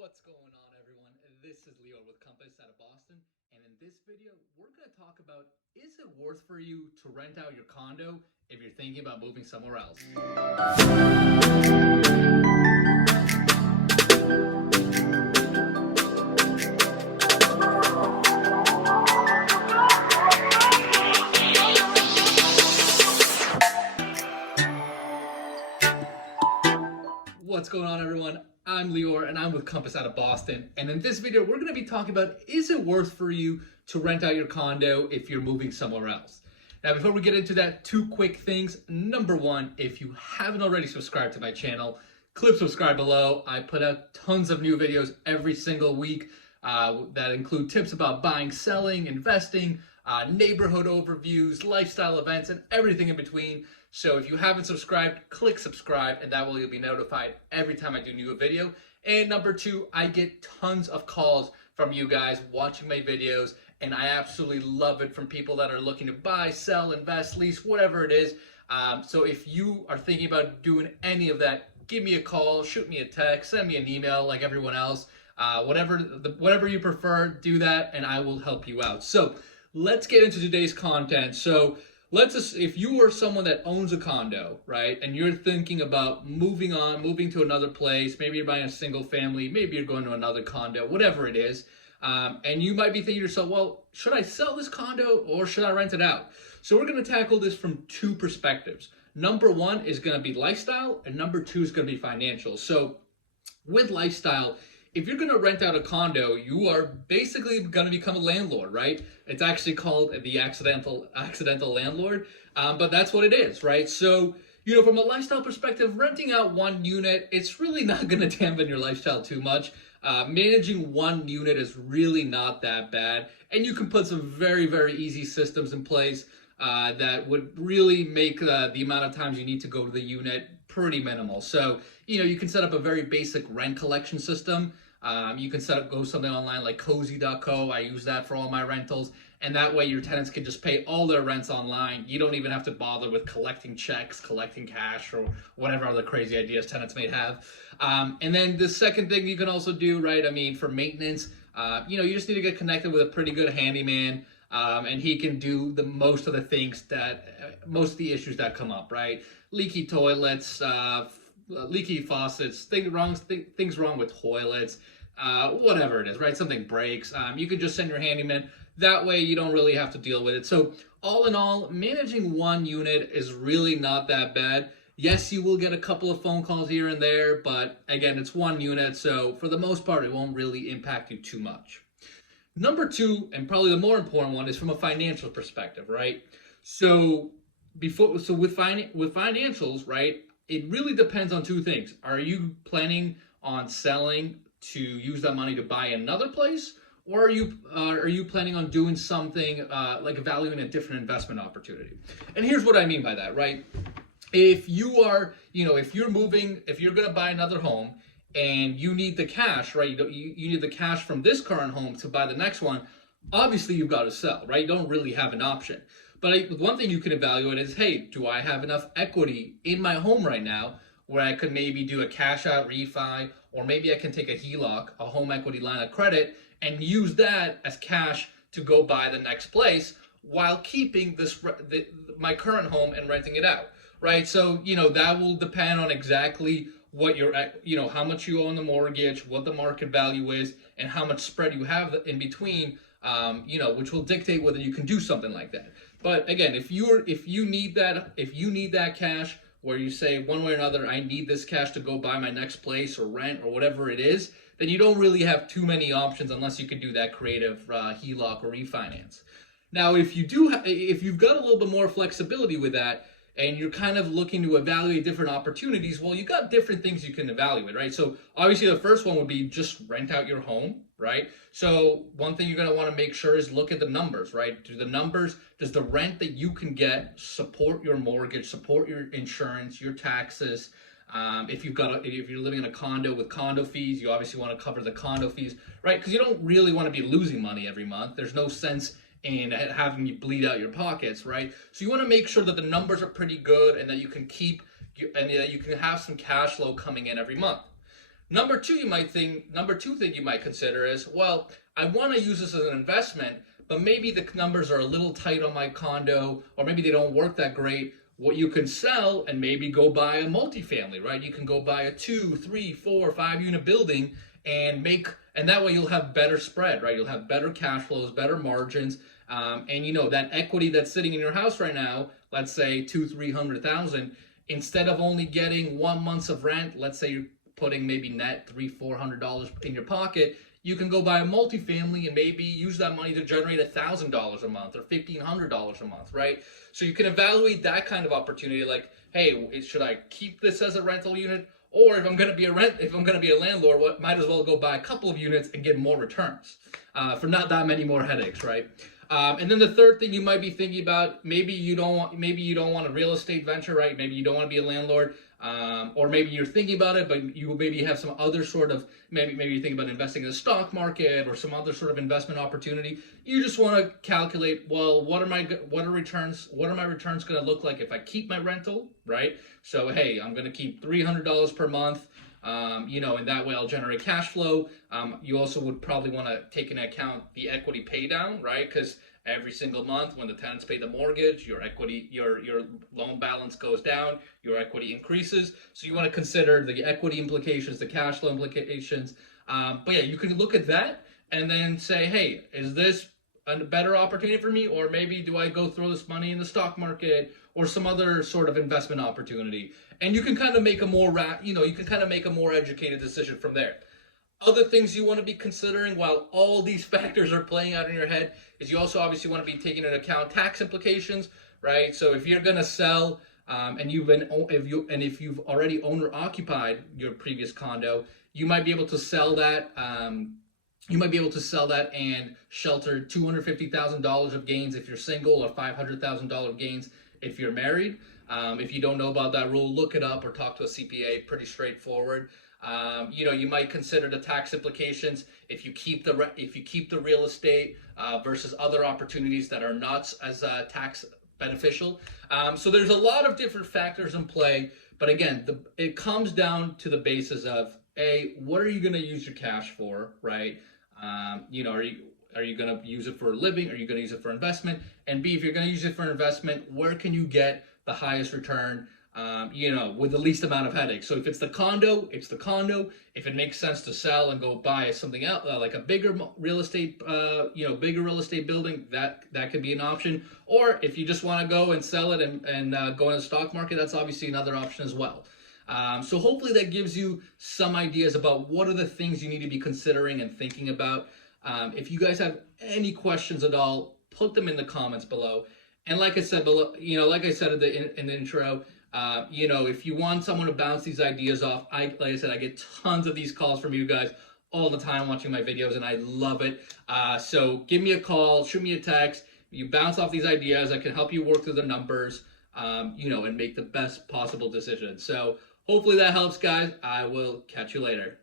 What's going on, everyone? This is Lior with Compass out of Boston, and in this video, we're going to talk about, is it worth for you to rent out your condo if you're thinking about moving somewhere else? What's going on, everyone? I'm Lior and I'm with Compass out of Boston, and in this video we're going to be talking about, is it worth for you to rent out your condo if you're moving somewhere else? Now, before we get into that, two quick things. Number one, if you haven't already subscribed to my channel, click subscribe below. I put out tons of new videos every single week that include tips about buying, selling, investing, neighborhood overviews, lifestyle events, and everything in between. So if you haven't subscribed, click subscribe, and that way you'll be notified every time I do a new video. And number two, I get tons of calls from you guys watching my videos, and I absolutely love it, from people that are looking to buy, sell, invest, lease, whatever it is. So if you are thinking about doing any of that, give me a call, shoot me a text, send me an email like everyone else. Whatever you prefer, do that, and I will help you out. So let's get into today's content. So if you are someone that owns a condo, right, and you're thinking about moving to another place, maybe you're buying a single family, maybe you're going to another condo, whatever it is, and you might be thinking to yourself, well, should I sell this condo or should I rent it out? So we're going to tackle this from two perspectives. Number one is going to be lifestyle, and number two is going to be financial. So with lifestyle, if you're going to rent out a condo, you are basically going to become a landlord, right? It's actually called the accidental landlord, but that's what it is, right? So, from a lifestyle perspective, renting out one unit, it's really not going to dampen your lifestyle too much. Managing one unit is really not that bad, and you can put some very, very easy systems in place that would really make the amount of times you need to go to the unit pretty minimal. So, you can set up a very basic rent collection system. You can go something online like cozy.co. I use that for all my rentals. And that way your tenants can just pay all their rents online. You don't even have to bother with collecting checks, collecting cash, or whatever other crazy ideas tenants may have. And then the second thing you can also do, right, for maintenance, you just need to get connected with a pretty good handyman. And he can do most of the issues that come up, right? Leaky toilets, leaky faucets, things wrong with toilets, whatever it is, right? Something breaks. You can just send your handyman. That way you don't really have to deal with it. So all in all, managing one unit is really not that bad. Yes, you will get a couple of phone calls here and there, but again, it's one unit. So for the most part, it won't really impact you too much. Number two, and probably the more important one, is from a financial perspective, right? So with financials, right, it really depends on two things. Are you planning on selling to use that money to buy another place, or are you planning on doing something like evaluating a different investment opportunity? And here's what I mean by that, right? If you're going to buy another home and you need the cash, right? You need the cash from this current home to buy the next one. Obviously, you've got to sell, right? You don't really have an option. But one thing you can evaluate is, hey, do I have enough equity in my home right now where I could maybe do a cash out refi, or maybe I can take a HELOC, a home equity line of credit, and use that as cash to go buy the next place while keeping my current home and renting it out, right? So, that will depend on exactly what how much you owe on the mortgage, what the market value is, and how much spread you have in between, which will dictate whether you can do something like that. But again, if you need that cash, where you say one way or another, I need this cash to go buy my next place or rent or whatever it is, then you don't really have too many options unless you can do that creative HELOC or refinance. Now, if you've got a little bit more flexibility with that, and you're kind of looking to evaluate different opportunities, well, you got different things you can evaluate, right? So obviously the first one would be just rent out your home, right? So one thing you're going to want to make sure is look at the numbers, right? Does the rent that you can get support your mortgage, support your insurance, your taxes? If you're living in a condo with condo fees, you obviously want to cover the condo fees, right? Because you don't really want to be losing money every month. There's no sense in having you bleed out your pockets, right? So you want to make sure that the numbers are pretty good and that you can have some cash flow coming in every month. Number two thing you might consider is, well, I want to use this as an investment, but maybe the numbers are a little tight on my condo, or maybe they don't work that great. What you can sell and maybe go buy a multifamily, right? You can go buy a 2, 3, 4, 5 unit building and that way you'll have better spread, right? You'll have better cash flows, better margins, and that equity that's sitting in your house right now, let's say 200,000-300,000, instead of only getting 1 month of rent, let's say you're putting maybe net $300-400 in your pocket, you can go buy a multifamily and maybe use that money to generate $1,000 a month or $1,500 a month, right? So you can evaluate that kind of opportunity, like, hey, should I keep this as a rental unit, or if I'm going to be a landlord, might as well go buy a couple of units and get more returns for not that many more headaches, right? And then the third thing you might be thinking about, maybe you don't want a real estate venture, right? Maybe you don't want to be a landlord, or maybe you're thinking about it, but you maybe have some other sort of, maybe you think about investing in the stock market or some other sort of investment opportunity. You just want to calculate, well, what are my returns going to look like if I keep my rental, right? So hey, I'm going to keep $300 per month. And that way I'll generate cash flow. You also would probably want to take into account the equity pay down, right? Because every single month when the tenants pay the mortgage, your equity, your loan balance goes down, your equity increases. So you want to consider the equity implications, the cash flow implications. But yeah, you can look at that and then say, hey, is this a better opportunity for me? Or maybe do I go throw this money in the stock market or some other sort of investment opportunity? And you can kind of make a more educated decision from there. Other things you want to be considering while all these factors are playing out in your head is you also obviously want to be taking into account tax implications, right? So if you're going to sell if you've already owner occupied your previous condo, you might be able to sell that. You might be able to sell that and shelter $250,000 of gains if you're single, or $500,000 gains if you're married. If you don't know about that rule, look it up or talk to a CPA. Pretty straightforward. You might consider the tax implications if you keep the real estate versus other opportunities that are not as tax beneficial. So there's a lot of different factors in play, but again, it comes down to the basis of what are you going to use your cash for, right? Are you going to use it for a living? Are you going to use it for investment? And B, if you're going to use it for investment, where can you get the highest return, with the least amount of headaches? So if it's the condo, it's the condo. If it makes sense to sell and go buy something else, like a bigger real estate building, that could be an option. Or if you just want to go and sell it and go in the stock market, that's obviously another option as well. So hopefully that gives you some ideas about what are the things you need to be considering and thinking about. If you guys have any questions at all, put them in the comments below. And like I said in the intro, if you want someone to bounce these ideas off, like I said, I get tons of these calls from you guys all the time watching my videos, and I love it. So give me a call, shoot me a text. You bounce off these ideas. I can help you work through the numbers, and make the best possible decision. So hopefully that helps, guys. I will catch you later.